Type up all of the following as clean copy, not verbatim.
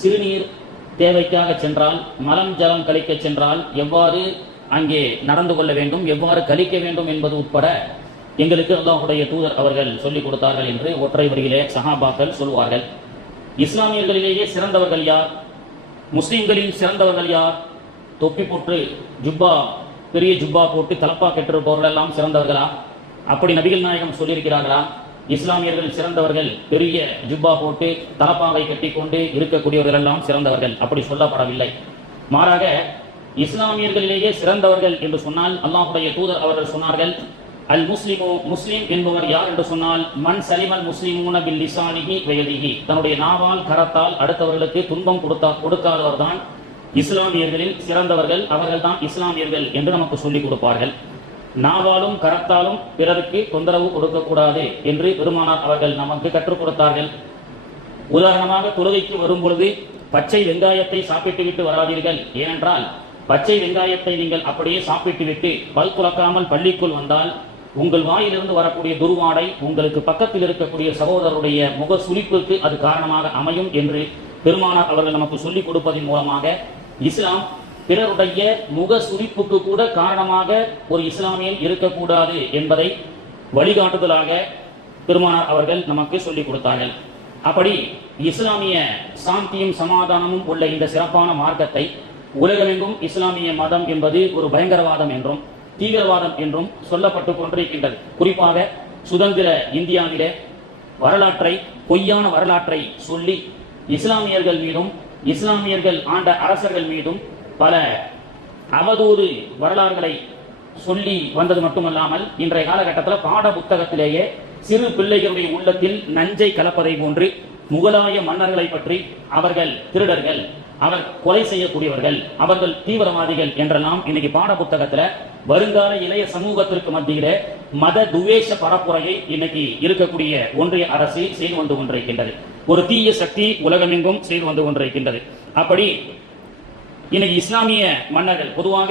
சிறுநீர் தேவைக்காக சென்றால், மலம் ஜலம் கழிக்க சென்றால் எவ்வாறு அங்கே நடந்து கொள்ள வேண்டும், எவ்வாறு கழிக்க வேண்டும் என்பது உட்பட எங்களுக்கு அல்லாஹ்வுடைய தூதர் அவர்கள் சொல்லிக் கொடுத்தார்கள் என்று ஒற்றை வரியிலே சஹாபாக்கள் சொல்வார்கள். இஸ்லாமியர்களிலேயே சிறந்தவர்கள் யார், முஸ்லிம்களில் சிறந்தவர்கள் யார், தொப்பி போட்டு ஜுப்பா, பெரிய ஜுப்பா போட்டு தலப்பா கெட்டிருப்பவர்கள் எல்லாம் சிறந்தவர்களா? அப்படி நபிகள் நாயகம் சொல்லியிருக்கிறார்களா? இஸ்லாமியர்கள் சிறந்தவர்கள் பெரிய ஜுப்பா போட்டு தலப்பாவை கட்டிக்கொண்டு இருக்கக்கூடியவர்கள் எல்லாம் சிறந்தவர்கள், அப்படி சொல்லப்படவில்லை. மாறாக இஸ்லாமியர்களிலேயே சிறந்தவர்கள் என்று சொன்னால் அல்லாஹ்வுடைய தூதர் அவர்கள் சொன்னார்கள், அல் முஸ்லிமு, முஸ்லிம் என்பவர் யார் என்று சொன்னால், மன் சலிமல் முஸ்லிமூன பில் லிசானிஹி வ யதிஹி, தன்னுடைய நாவால் கரத்தால் அடுத்தவர்களுக்கு துன்பம் கொடுக்காதவர் தான் இஸ்லாமியர்களில் சிறந்தவர்கள், அவர்கள் தான் இஸ்லாமியர்கள் என்று நமக்கு சொல்லிக் கொடுப்பார்கள். நாவாலும் கரத்தாலும் பிறருக்கு தொந்தரவு கொடுக்கக்கூடாது என்று பெருமானார் அவர்கள் நமக்கு கற்றுக் கொடுத்தார்கள். உதாரணமாக தொழுகைக்கு வரும் பொழுது பச்சை வெங்காயத்தை சாப்பிட்டு விட்டு வராதீர்கள். ஏனென்றால் பச்சை வெங்காயத்தை நீங்கள் அப்படியே சாப்பிட்டு விட்டு பல் துலக்காமல் பள்ளிக்குள் வந்தால் உங்கள் வாயிலிருந்து வரக்கூடிய துர்வாடை உங்களுக்கு பக்கத்தில் இருக்கக்கூடிய சகோதரருடைய முக சுளிப்புக்கு அது காரணமாக அமையும் என்று பெருமானார் அவர்கள் நமக்கு சொல்லிக் கொடுப்பதன் மூலமாக இஸ்லாம் பிறருடைய முக சுளிப்புக்கு கூட காரணமாக ஒரு இஸ்லாமியன் இருக்கக்கூடாது என்பதை வழிகாட்டுதலாக பெருமானார் அவர்கள் நமக்கு சொல்லிக் கொடுத்தார்கள். அப்படி இஸ்லாமிய சாந்தியும் சமாதானமும் உள்ள இந்த சிறப்பான மார்க்கத்தை உலகமெங்கும் இஸ்லாமிய மதம் என்பது ஒரு பயங்கரவாதம் என்றும் தீவிரவாதம் என்றும் சொல்லப்பட்டு கொண்டிருக்கின்றது. குறிப்பாக சுதந்திர இந்தியாவிலே வரலாற்றை, பொய்யான வரலாற்றை சொல்லி இஸ்லாமியர்கள் மீதும் இஸ்லாமியர்கள் ஆண்ட அரசர்கள் மீதும் பல அவதூறு வரலாறுகளை சொல்லி வந்தது மட்டுமல்லாமல் இன்றைய காலகட்டத்தில் பாட புத்தகத்திலேயே சிறு பிள்ளைகளுடைய உள்ளத்தில் நஞ்சை கலப்பதை போன்று முகலாய மன்னர்களை பற்றி அவர்கள் திருடர்கள், அவர் கொலை செய்யக்கூடியவர்கள், அவர்கள் தீவிரவாதிகள் என்றெல்லாம் இன்னைக்கு பாட புத்தகத்துல வருங்கால இளைய சமூகத்திற்கு மத்தியிலே மத துவேஷ பரப்புரையை இன்னைக்கு இருக்கக்கூடிய ஒன்றிய அரசு செய்து வந்து கொண்டிருக்கின்றது. ஒரு தீய சக்தி உலகமெங்கும் செய்து வந்து கொண்டிருக்கின்றது. அப்படி இன்னைக்கு இஸ்லாமிய மன்னர்கள், பொதுவாக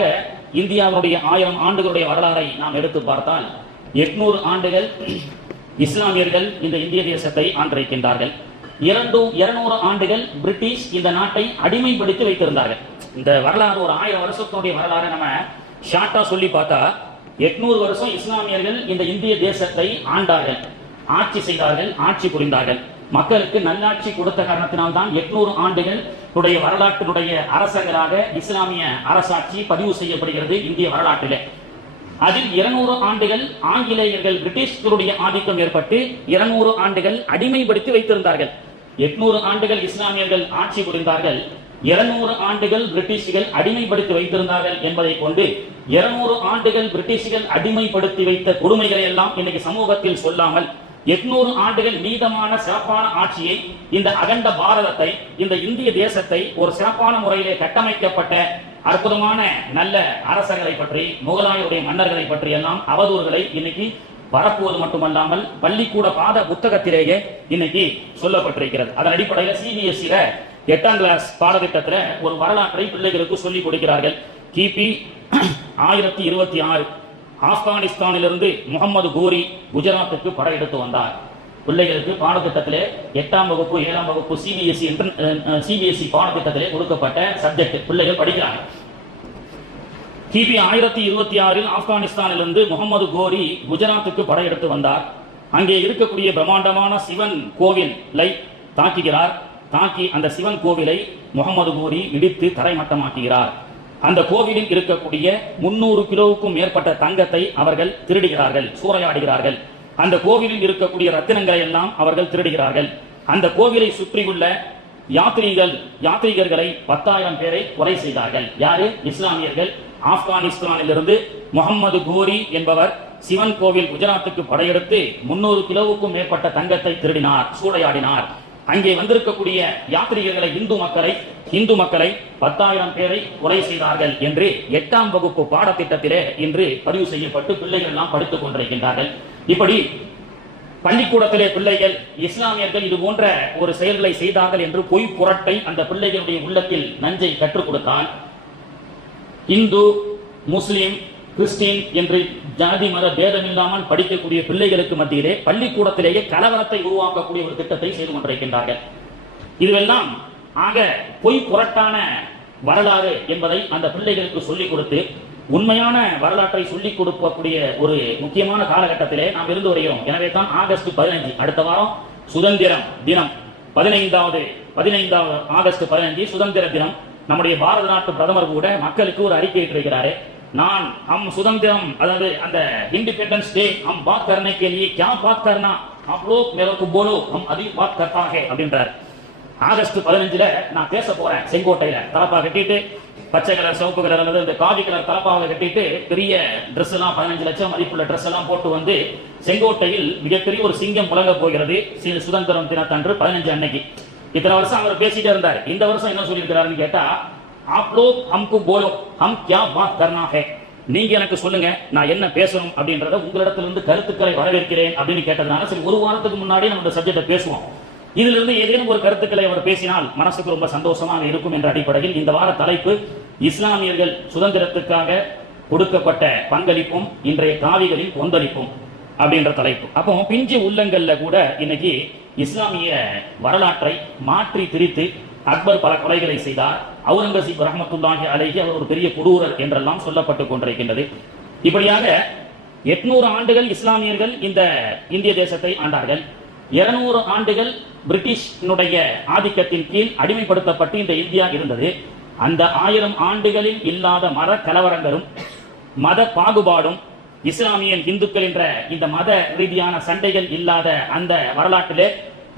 இந்தியாவுடைய 1000 ஆண்டுகளுடைய வரலாறை நாம் எடுத்து பார்த்தால் 800 ஆண்டுகள் இஸ்லாமியர்கள் இந்த இந்திய தேசத்தை ஆண்டிருக்கின்றார்கள். 200 ஆண்டுகள் பிரிட்டிஷ் இந்த நாட்டை அடிமைப்படுத்தி வைத்திருந்தார்கள். இந்த வரலாறு ஒரு 1000 வருஷத்துடைய வரலாறு நம்ம ஷார்ட்டா சொல்லி பார்த்தா 800 வருஷம் இஸ்லாமியர்கள் இந்த இந்திய தேசத்தை ஆண்டார்கள், ஆட்சி செய்தார்கள், ஆட்சி புரிந்தார்கள். மக்களுக்கு நல்லாட்சி கொடுத்த காரணத்தினால்தான் 800 ஆண்டுகள் வரலாற்றினுடைய அரசர்களாக இஸ்லாமிய அரசாட்சி பதிவு செய்யப்படுகிறது இந்திய வரலாற்றிலே. அதில் 200 ஆண்டுகள் ஆங்கிலேயர்கள் பிரிட்டிஷ்களுடைய ஆதிக்கம் ஏற்பட்டு 200 ஆண்டுகள் அடிமைப்படுத்தி வைத்திருந்தார்கள். 800 ஆண்டுகள் இஸ்லாமியர்கள் ஆட்சி புரிந்தார்கள், 200 ஆண்டுகள் பிரிட்டிஷ்கள் அடிமைப்படுத்தி வைத்திருந்தார்கள் என்பதை கொண்டு 200 ஆண்டுகள் பிரிட்டிஷ்கள் அடிமைப்படுத்தி வைத்த கொடுமைகளை எல்லாம் இன்னைக்கு சமூகத்தில் சொல்லாமல் 800 ஆண்டுகள் மீதமான சிறப்பான ஆட்சியை, இந்த அகண்ட பாரதத்தை, இந்த இந்திய தேசத்தை ஒரு சிறப்பான முறையிலே கட்டமைக்கப்பட்ட அற்புதமான நல்ல அரசர்களை பற்றி, முகலாயருடைய மன்னர்களை பற்றி எல்லாம் அவதூறுகளை இன்னைக்கு பரப்புவது மட்டுமல்லாமல் பள்ளிக்கூட பாட புத்தகத்திலேயே இன்னைக்கு சொல்லப்பட்டிருக்கிறது. அதன் அடிப்படையில் சிபிஎஸ்இ 8ஆம் கிளாஸ் பாடத்திட்டத்தில் ஒரு வரலாற்றை பிள்ளைகளுக்கு சொல்லிக் கொடுக்கிறார்கள். கிபி 1026 ஆப்கானிஸ்தானிலிருந்து முகமது கோரி குஜராத்துக்கு படையெடுத்து வந்தார். பிள்ளைகளுக்கு பாடத்திட்டத்திலே 8ஆம் வகுப்பு 7ஆம் வகுப்பு சிபிஎஸ்இ பாடத்திட்டத்திலே கொடுக்கப்பட்ட சப்ஜெக்ட் பிள்ளைகள் படிக்கிறாங்க. கிபி 1026 ஆப்கானிஸ்தானிலிருந்து முகமது கோரி குஜராத்துக்கு படையெடுத்து வந்தார். அங்கே இருக்கக்கூடிய பிரம்மாண்டமான சிவன் கோவிலை தாக்குகிறார். தாக்கி அந்த சிவன் கோவிலை முகமது கோரி இடித்து தரைமட்டமாக்குகிறார். அந்த கோவிலில் இருக்கக்கூடிய 300 கிலோவுக்கும் மேற்பட்ட தங்கத்தை அவர்கள் திருடுகிறார்கள், சூறையாடுகிறார்கள். அந்த கோவிலில் இருக்கக்கூடிய ரத்தினங்களை எல்லாம் அவர்கள் திருடுகிறார்கள். அந்த கோவிலை சுற்றியுள்ள யாத்ரீகர்களை 10,000 பேரை கொலை செய்தார்கள். யாரு? இஸ்லாமியர்கள். ஆப்கானிஸ்தானிலிருந்து முகமது கோரி என்பவர் சிவன் கோவில் குஜராத்துக்கு படையெடுத்து 300 கிலோவுக்கும் மேற்பட்ட தங்கத்தை திருடினார், சூறையாடினார். அங்கே வந்திருக்கக்கூடிய யாத்ரீகர்களை, இந்து மக்களை 10,000 பேரை கொலை செய்தார்கள் என்று 8ஆம் வகுப்பு பாடத்திட்டத்திலே இன்று பதிவு செய்யப்பட்டு பிள்ளைகள் எல்லாம் படித்துக் கொண்டிருக்கின்றார்கள். இப்படி பள்ளிக்கூடத்திலே பிள்ளைகள் இஸ்லாமியர்கள் இது போன்ற ஒரு செயல்களை செய்தார்கள் என்று பொய் புரட்டை அந்த பிள்ளைகளுடைய உள்ளத்தில் நஞ்சை கற்றுக் கொடுத்தால், இந்து, முஸ்லிம், கிறிஸ்டின் என்று ஜாதி மத பேதமில்லாமல் படிக்கக்கூடிய பிள்ளைகளுக்கு மத்தியிலே பள்ளிக்கூடத்திலேயே கலவரத்தை உருவாக்கக்கூடிய ஒரு திட்டத்தை செய்து கொண்டிருக்கின்றார்கள். இதுவெல்லாம் ஆக பொய் புரட்டான வரலாறு என்பதை அந்த பிள்ளைகளுக்கு சொல்லிக் கொடுத்து உண்மையான வரலாற்றை சொல்லிக் கொடுக்கக்கூடிய ஒரு முக்கியமான காலகட்டத்திலே நாம் இருந்து வருகிறோம். எனவே தான் ஆகஸ்ட் 15 அடுத்த வாரம் சுதந்திரம் தினம், 15வது ஆகஸ்ட் 15 சுதந்திர தினம். நம்முடைய பாரத நாட்டு பிரதமர் கூட மக்களுக்கு ஒரு அறிக்கை இருக்கிறாரு. நான் हम சுதந்திரம், அதாவது அந்த इंडिपेंडेंस डे हम बात करने के लिए क्या बात करना, आप लोग मेरे को बोलो, हम अभी बात करता है அப்படின்றார். ஆகஸ்ட் 15ல நான் பேச போறேன். செங்கோட்டையில தலப்பா கட்டிட்டு, பச்சை கலர் சிவப்பு கலர் அல்லது இந்த காவி கலர் தலப்பாவை கட்டிட்டு பெரிய ட்ரெஸ் எல்லாம் 15 லட்சம் மதிப்புள்ள ட்ரெஸ் எல்லாம் போட்டு வந்து செங்கோட்டையில் மிகப்பெரிய ஒரு சிங்கம் முழங்க போகிறது சுதந்திரம் தினத்தன்று 15 அன்னைக்கு. இத்தனை வருஷம் அவர் பேசிட்டே இருந்தார். இந்த வருஷம் என்ன சொல்லியிருக்கிறாருன்னு கேட்டா, आप लोग हमको बोलो हम क्या बात करना है, நீங்க எனக்கு சொல்லுங்க நான் என்ன பேசணும் அப்படின்றத உங்களிடத்திலிருந்து கருத்துக்களை வரவேற்கிறேன் அப்படின்னு கேட்டதுனால சரி ஒரு வாரத்துக்கு முன்னாடி நம்ம சப்ஜெக்டை பேசுவோம். இதுல இருந்து ஏதேனும் ஒரு கருத்துக்களை அவர் பேசினால் மனசுக்கு ரொம்ப சந்தோஷமாக இருக்கும் என்ற அடிப்படையில் இந்த வார தலைப்பு இஸ்லாமியர்கள் சுதந்திரத்துக்காக கொடுக்கப்பட்ட பங்களிப்பும் இன்றைய காவிகளின் கொந்தளிப்பும் அப்படின்ற தலைப்பு. அப்போ பிஞ்சு உள்ளங்கள்ல கூட இன்னைக்கு இஸ்லாமிய வரலாற்றை மாற்றி திரித்து அக்பர் பல கொலைகளை செய்தார், அவுரங்கசீப் ரஹ்மத்துல்லாஹி அலைஹி அவர் ஒரு பெரிய கொடூரர் என்றெல்லாம் சொல்லப்பட்டுக் கொண்டிருக்கின்றது. இப்படியாக 800 ஆண்டுகள் இஸ்லாமியர்கள் இந்த இந்திய தேசத்தை ஆண்டார்கள். 200 ஆண்டுகள் பிரிட்டிஷினுடைய ஆதிக்கத்தின் கீழ் அடிமைப்படுத்தப்பட்டு இந்த இந்தியா இருந்தது. அந்த 1000 ஆண்டுகளில் இல்லாத மத கலவரங்களும் மத பாகுபாடும் இஸ்லாமியன் இந்துக்கள் என்ற இந்த மத ரீதியான சண்டைகள் இல்லாத அந்த வரலாற்றிலே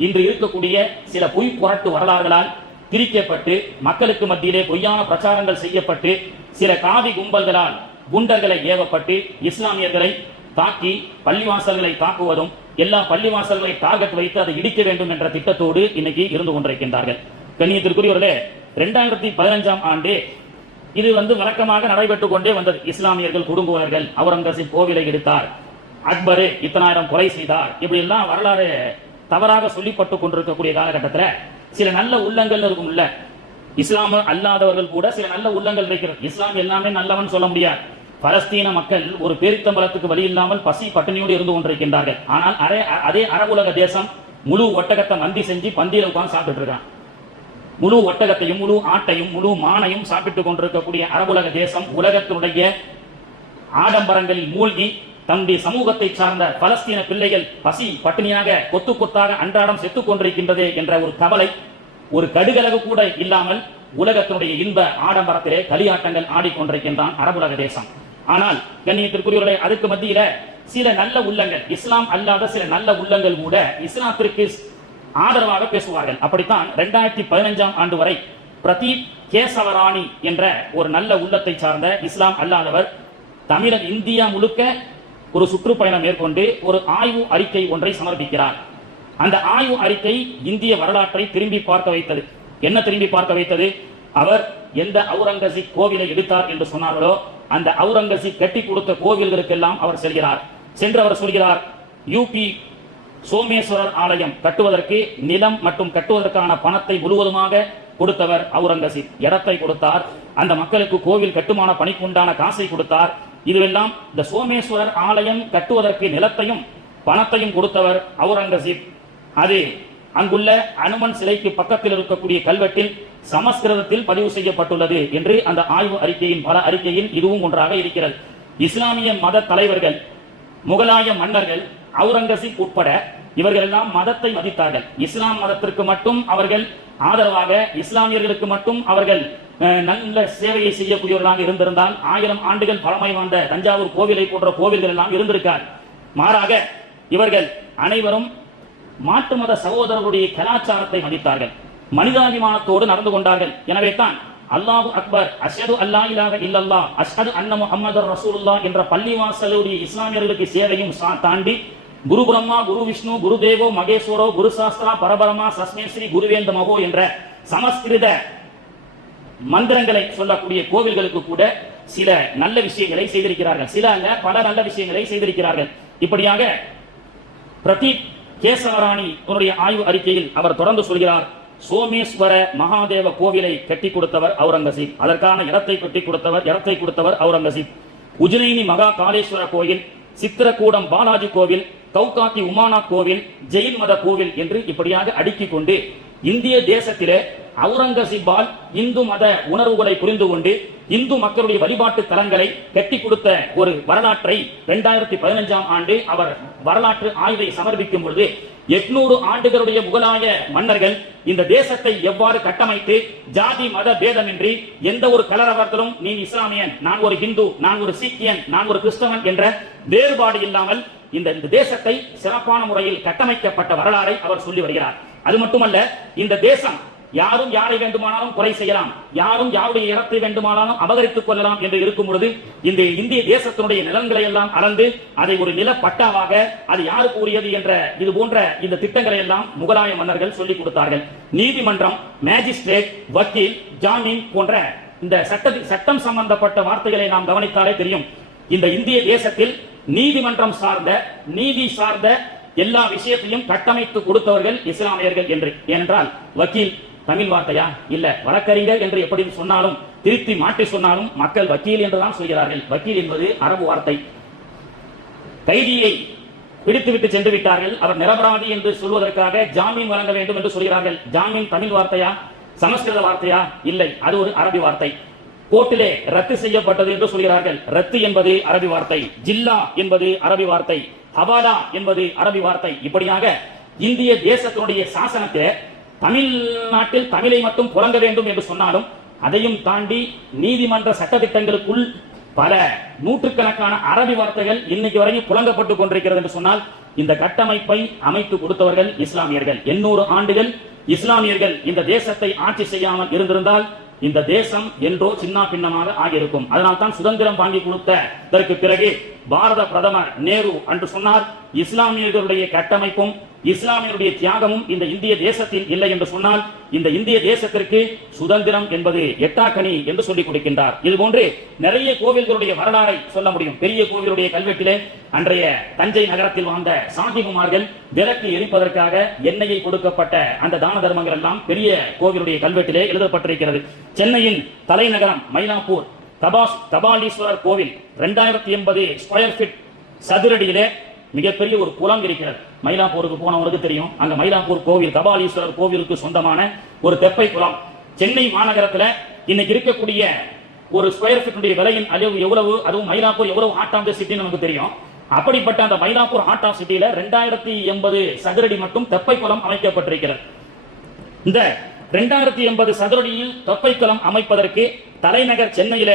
இன்று இருக்கக்கூடிய சில பொய் புரட்டு வரலாறுகளால் திரிக்கப்பட்டு மக்களுக்கு மத்தியிலே பொய்யான பிரச்சாரங்கள் செய்யப்பட்டு சில காவி கும்பல்களால் குண்டர்களை ஏவப்பட்டு இஸ்லாமியர்களை தாக்கி பள்ளிவாசல்களை தாக்குவதும் எல்லா பள்ளிவாசல்களை டார்கெட் வைத்து அதை இடிக்க வேண்டும் என்ற திட்டத்தோடு இன்னைக்கு இருந்து கொண்டிருக்கின்றார்கள். கண்ணியத்திற்குரியவர்களே, 2015ஆம் ஆண்டு இது வழக்கமாக நடைபெற்றுக் கொண்டே வந்தது. இஸ்லாமியர்கள் குடும்பவர்கள், அவுரங்கசீப் கோவிலை இடித்தார், அக்பர் இத்தனாயிரம் கொலை செய்தார், இப்படி எல்லாம் வரலாறு தவறாக சொல்லிப்பட்டுக் கொண்டிருக்கக்கூடிய காலகட்டத்தில் சில நல்ல உள்ளங்கள் இருக்கும்ல, இஸ்லாம அல்லாதவர்கள் கூட சில நல்ல உள்ளங்கள் இருக்கிறது. இஸ்லாம் எல்லாமே நல்லவன் சொல்ல முடியாது. பலஸ்தீன மக்கள் ஒரு பேரித்தம்பலத்துக்கு வழி இல்லாமல் பசி பட்டினியோடு இருந்து கொண்டிருக்கின்றார்கள். ஆனால் அதே அரபு உலக தேசம் முழு ஒட்டகத்தை மந்தி செஞ்சு பந்தியில உட்கார்ந்து சாப்பிட்டு இருக்கான். முழு ஒட்டகத்தையும் முழு ஆட்டையும் முழு மானையும் சாப்பிட்டுக் கொண்டிருக்கக்கூடிய அரபுலக தேசம் உலகத்தினுடைய ஆடம்பரங்களில் மூழ்கி தன்னுடைய சமூகத்தை சார்ந்த பலஸ்தீன பிள்ளைகள் பசி பட்டினியாக கொத்து கொத்தாக அன்றாடம் செத்துக் கொண்டிருக்கின்றது என்ற ஒரு கவலை ஒரு கடுகளவு கூட இல்லாமல் உலகத்தினுடைய இன்ப ஆடம்பரத்திலே களியாட்டங்கள் ஆடிக்கொண்டிருக்கின்றான் அரபுலக தேசம். ஆனால் கண்ணியத்திற்குரியவர்களே, அதுக்கு மத்தியில சில நல்ல உள்ளங்கள், இஸ்லாம் அல்லாத சில நல்ல உள்ளங்கள் கூட இஸ்லாத்திற்கு ஆதரவாக பேசுவார்கள். அப்படித்தான் 2015ஆம் ஆண்டு வரை பிரதீப் கேசவராணி என்ற ஒரு நல்ல உள்ளத்தை சார்ந்த இஸ்லாம் அல்லாதவர் தமிழக இந்தியா முழுக்க ஒரு சுற்றுப்பயணம் மேற்கொண்டு ஒரு ஆய்வு அறிக்கை ஒன்றை சமர்ப்பிக்கிறார். அந்த ஆய்வு அறிக்கை இந்திய வரலாற்றை திரும்பி பார்க்க வைத்தது. என்ன திரும்பி பார்க்க வைத்தது? அவர் எந்த அவுரங்கசீப் கோவிலை எடுத்தார் என்று சொன்னார்களோ அந்த அவுரங்கசீப் கட்டி கொடுத்த கோவில்களுக்கெல்லாம் அவர் செல்கிறார். சென்று அவர் சொல்கிறார், யூபி சோமேஸ்வரர் ஆலயம் கட்டுவதற்கு நிலம் மற்றும் கட்டுவதற்கான பணத்தை முழுவதுமாக கொடுத்தவர் அவுரங்கசீப். இடத்தை கொடுத்தார், அந்த மக்களுக்கு கோவில் கட்டுமான பணிக்குண்டான காசை கொடுத்தார். இதுவெல்லாம் இந்த சோமேஸ்வரர் ஆலயம் கட்டுவதற்கு நிலத்தையும் பணத்தையும் கொடுத்தவர் அவுரங்கசீப். அது அங்குள்ள அனுமன் சிலைக்கு பக்கத்தில் இருக்கக்கூடிய கல்வெட்டில் சமஸ்கிருதத்தில் பதிவு செய்யப்பட்டுள்ளது என்று அந்த ஆய்வு அறிக்கையின் பல அறிக்கையில் இதுவும் ஒன்றாக இருக்கிறது. இஸ்லாமிய மத தலைவர்கள், முகலாய மன்னர்கள், அவுரங்கசீப் உட்பட இவர்கள் எல்லாம் மதத்தை மதித்தார்கள். இஸ்லாம் மதத்திற்கு மட்டும் அவர்கள் ஆதரவாக, இஸ்லாமியர்களுக்கு மட்டும் அவர்கள் நல்ல சேவையை செய்யக்கூடியவர்களாக இருந்திருந்தால் 1000 ஆண்டுகள் பழமை வாய்ந்த தஞ்சாவூர் கோவிலை போன்ற கோவில்கள் எல்லாம் இருந்திருக்கார். மாறாக இவர்கள் அனைவரும் மாற்று மத சகோதரர்களுடைய கலாச்சாரத்தை மதித்தார்கள், மனிதாபிமானத்தோடு நடந்து கொண்டார்கள். எனவே தான் அல்லாஹு அக்பர், அஷ்ஹது அல்லா இலாஹ இல்லல்லாஹ், அஷ்ஹது அன்ன முஹம்மதர் ரசூலுல்லாஹ் என்ற பள்ளிவாசலுடைய இஸ்லாமியர்களுக்கு சேவையும் தாண்டி குரு பிரம்மா, குரு விஷ்ணு, குரு தேவோ மகேஸ்வரோ, குரு சாஸ்திரா பரபரமா சஸ்மே ஸ்ரீ குருவேந்த மகோ என்ற சமஸ்கிருத மந்திரங்களை சொல்லக்கூடிய கோவில்களுக்கு கூட சில நல்ல விஷயங்களை செய்திருக்கிறார்கள். சில அல்ல, பல நல்ல விஷயங்களை செய்திருக்கிறார்கள். இப்படியாக பிரதீப் கேசவராணி ஆய்வு அறிக்கையில் அவர் தொடர்ந்து சொல்கிறார், சோமேஸ்வர மகாதேவ கோவிலை கட்டி கொடுத்தவர் அவுரங்கசீப். அதற்கான இடத்தை கொடுத்தவர் அவுரங்கசீப். உஜ்ஜயினி மகா காளேஸ்வர கோயில், சித்திரக்கூடம் பாலாஜி கோவில், கௌகாத்தி உமானா கோவில், ஜெயின் மத கோவில் என்று இப்படியாக அடுக்கிக் கொண்டு இந்திய தேசத்திலே அவுரங்கசீப்பால் இந்து மத உணர்வுகளை புரிந்து கொண்டு இந்து மக்களுடைய வழிபாட்டு தலங்களை கட்டி கொடுத்த ஒரு வரலாற்றை 2015ஆம் ஆண்டு அவர் வரலாற்று ஆய்வை சமர்ப்பிக்கும் பொழுது 800 ஆண்டுகளுடைய முகலாய மன்னர்கள் இந்த தேசத்தை எவ்வாறு கட்டமைத்து ஜாதி மத பேதமின்றி எந்த ஒரு கலரவர்களும் நீ இஸ்லாமியன், நான் ஒரு இந்து, நான் ஒரு சீக்கியன், நான் ஒரு கிறிஸ்தவன் என்ற வேறுபாடு இல்லாமல் இந்த தேசத்தை சிறப்பான முறையில் கட்டமைக்கப்பட்ட வரலாறை அவர் சொல்லி வருகிறார். அது மட்டுமல்ல, இந்த தேசம் யாரும் யாரை வேண்டுமானாலும் கொலை செய்யலாம், யாரும் யாருடைய இடத்தை வேண்டுமானாலும் அபகரித்துக் கொள்ளலாம் என்று இருக்கும் பொழுது இந்த இந்திய தேசத்தினுடைய நிலங்களை எல்லாம் அளந்து அதை ஒரு நில பட்டாவாக அது யாருக்கு உரியது என்ற இது போன்ற இந்த திட்டங்களை எல்லாம் முகலாய மன்னர்கள் சொல்லிக் கொடுத்தார்கள். நீதிமன்றம், மேஜிஸ்ட்ரேட், வக்கீல், ஜாமீன் போன்ற இந்த சட்டம் சம்பந்தப்பட்ட வார்த்தைகளை நாம் கவனித்தாலே தெரியும். இந்த இந்திய தேசத்தில் நீதிமன்றம் சார்ந்த, நீதி சார்ந்த எல்லா விஷயத்தையும் கட்டமைத்து கொடுத்தவர்கள் இஸ்லாமியர்கள் என்று. ஏனென்றால் வக்கீல் தமிழ் வார்த்தையா? இல்ல, வழக்கறிஞர் என்று எப்படி சொன்னாலும் திருத்தி மாற்றி சொன்னாலும் மக்கள் வக்கீல் என்றுதான் சொல்கிறார்கள். வக்கீல் என்பது அரபு வார்த்தை. கைதியை பிடித்துவிட்டு சென்று விட்டார்கள், அவர் நிரபராதி என்று சொல்வதற்காக ஜாமீன் வழங்க வேண்டும் என்று சொல்கிறார்கள். ஜாமீன் தமிழ் வார்த்தையா? சமஸ்கிருத வார்த்தையா? இல்லை, அது ஒரு அரபி வார்த்தை. கோர்ட்டிலே ரத்து செய்யப்பட்டது என்று சொல்கிறார்கள். ரத்து என்பது அரபி வார்த்தை. ஜில்லா என்பது அரபி வார்த்தை. ஹவாலா என்பது அரபி வார்த்தை. இப்படியாக இந்திய தேசத்தினுடைய சாசனத்தை தமிழ்நாட்டில் தமிழை மட்டும் புழங்க வேண்டும் என்று சொன்னாலும் அதையும் தாண்டி நீதிமன்ற சட்டத்திட்டங்களுக்குள் பல நூற்றுக்கணக்கான அரபி வார்த்தைகள் இன்னைக்கு வரைக்கும் புழங்கப்பட்டுக் கொண்டிருக்கிறது என்று சொன்னால் இந்த கட்டமைப்பை அமைத்து கொடுத்தவர்கள் இஸ்லாமியர்கள். 800 ஆண்டுகள் இஸ்லாமியர்கள் இந்த தேசத்தை ஆட்சி செய்யாமல் இருந்திருந்தால் இந்த தேசம் என்றோ சின்ன பின்னமாக ஆகியிருக்கும். அதனால் தான் சுதந்திரம் வாங்கி கொடுத்ததற்கு பிறகு பாரத பிரதமர் நேரு என்று சொன்னார், இஸ்லாமியர்களுடைய கட்டமைப்பும் இஸ்லாமியருடைய தியாகமும் இந்த இந்திய தேசத்தில் இல்லை என்று சொன்னால் இந்த இந்திய தேசத்திற்கு சுதந்திரம் என்பது எட்டாக்கனி என்று சொல்லிக் கொடுக்கின்றார். இது போன்று நிறைய கோவில்களுடைய வரலாறை சொல்ல முடியும். பெரிய கோவிலுடைய கல்வெட்டிலே அன்றைய தஞ்சை நகரத்தில் வாழ்ந்த சாந்திகுமார்கள் விளக்கு எரிப்பதற்காக எண்ணெயை கொடுக்கப்பட்ட அந்த தான தர்மங்கள் எல்லாம் பெரிய கோவிலுடைய கல்வெட்டிலே எழுதப்பட்டிருக்கிறது. சென்னையின் தலைநகரம் மயிலாப்பூர் கபாலீஸ்வரர் கோவில் 2080 ஸ்கொயர் ஃபீட் சதுரடியிலே மிகப்பெரிய ஒரு குளம் இருக்கிறது. மயிலாப்பூருக்கு போனவருக்கு தெரியும். அங்க மயிலாப்பூர் கோவில் கபாலீஸ்வரர் கோவிலுக்கு சொந்தமான ஒரு தெப்பை குளம். சென்னை மாநகரத்தில் இன்னைக்கு இருக்கக்கூடிய ஒரு ஸ்கொயர் ஃபீட் விலையின் அளவு எவ்வளவு, அதுவும் மயிலாப்பூர் எவ்வளவு ஹார்ட் ஆஃப் தி சிட்டி நமக்கு தெரியும். அப்படிப்பட்ட அந்த மயிலாப்பூர் ஹார்ட் ஆஃப் சிட்டியில 2080 சதுரடி மட்டும் தெப்பை குளம் அமைக்கப்பட்டிருக்கிறது. இந்த 2080 சதுரடியில் தெப்பை குளம் அமைப்பதற்கு தலைநகர் சென்னையில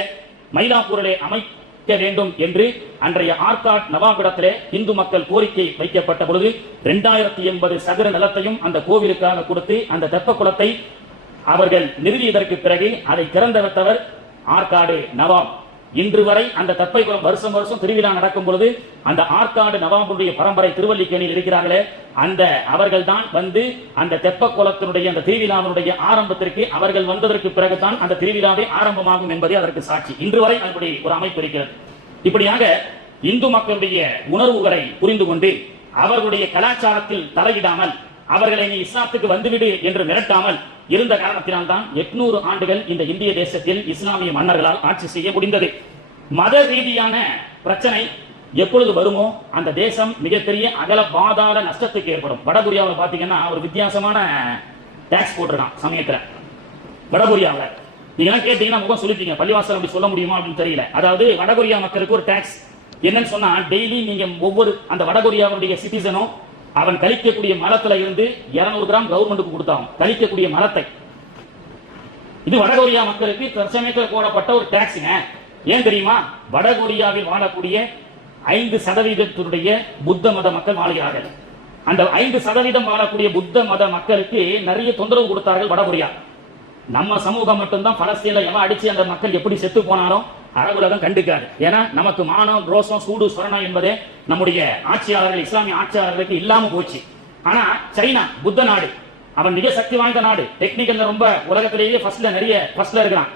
மயிலாப்பூரிலே அமைக்க வேண்டும் என்று அன்றைய ஆர்காட் நவாபிடத்திலே இந்து மக்கள் கோரிக்கை வைக்கப்பட்ட பொழுது 2080 சதுர நிலத்தையும் அந்த கோவிலுக்காக கொடுத்து அந்த தெப்ப குளத்தை அவர்கள் நிறுவியதற்கு பிறகு அதை திறந்து வைத்தவர் ஆற்காடு நவாப். இன்று வரை அந்த தெப்பை குளம் வருஷம் வருஷம் திருவிழா நடக்கும் பொழுது அந்த ஆற்காடு நவாபுடைய பரம்பரை திருவல்லிக்கேணியில் இருக்கிறார்களே, அந்த அவர்கள் தான் வந்து அந்த தெப்ப குளத்தினுடைய அந்த திருவிழாவினுடைய ஆரம்பத்திற்கு அவர்கள் வந்ததற்கு பிறகுதான் அந்த திருவிழாவே ஆரம்பமாகும் என்பதே அதற்கு சாட்சி. இன்று வரை அப்படி ஒரு அமைப்பு இருக்கிறது. இப்படியாக இந்து மக்களுடைய உணர்வுகளை புரிந்து கொண்டு அவர்களுடைய கலாச்சாரத்தில் தலையிடாமல் அவர்களை நீ இஸ்லாத்துக்கு வந்துவிடு என்று மிரட்டாமல் இருந்த காரணத்தினால் தான் 800 ஆண்டுகள் இந்த இந்திய தேசத்தில் இஸ்லாமிய மன்னர்களால் ஆட்சி செய்ய முடிந்தது. மத ரீதியான பிரச்சனை எப்பொழுது வருமோ அந்த தேசம் மிகப்பெரிய அகல பாதாள நஷ்டத்துக்கு ஏற்படும். வடகொரியாவில் பாத்தீங்கன்னா ஒரு வித்தியாசமான டாக்ஸ் போட்டிருக்கான் சமயத்துல. வடகொரியாவில் நீங்க கேட்டீங்கன்னா முகம் சொல்லிட்டீங்க, பள்ளிவாசல் அப்படி சொல்ல முடியுமா அப்படின்னு தெரியல. அதாவது வடகொரியா மக்களுக்கு ஒரு டாக்ஸ் என்னன்னு சொன்னா, டெய்லி நீங்க ஒவ்வொரு அந்த வடகொரியாவுடைய சிட்டிசனும் அவன் கழிக்கக்கூடிய மரத்துல இருந்து 200 கிராம் கவர்மெண்ட்டுக்கு கொடுத்தான் கழிக்கக்கூடிய மரத்தை. இது வடகொரியா மக்களுக்கு தற்சமயத்தில் போடப்பட்ட ஒரு டாக்ஸுங்க. ஏன் தெரியுமா? வடகொரியாவில் வாழக்கூடிய 5% புத்த மத மக்கள் வாழ்கிறார்கள். அந்த 5% வாழக்கூடிய புத்த மத மக்களுக்கு நிறைய தொந்தரவு கொடுத்தார்கள் வடகொரியா. நம்ம சமூகம் மட்டும்தான் பலஸ்தீன்ல எவன் அடிச்சு அந்த மக்கள் எப்படி செத்து போனாலும் அரபுலகம் கண்டுக்காது. ஏன்னா நமக்கு மானம், ரோஷம், சூடு, சொரணம் என்பதே நம்முடைய ஆட்சியாளர்கள், இஸ்லாமிய ஆட்சியாளர்களுக்கு இல்லாம போச்சு. ஆனா சைனா புத்த நாடு, அவன் மிக சக்தி வாய்ந்த நாடு, டெக்னிக்கல் ரொம்ப உலகத்திலேயே ஃபர்ஸ்ட்ல இருக்கிறான்.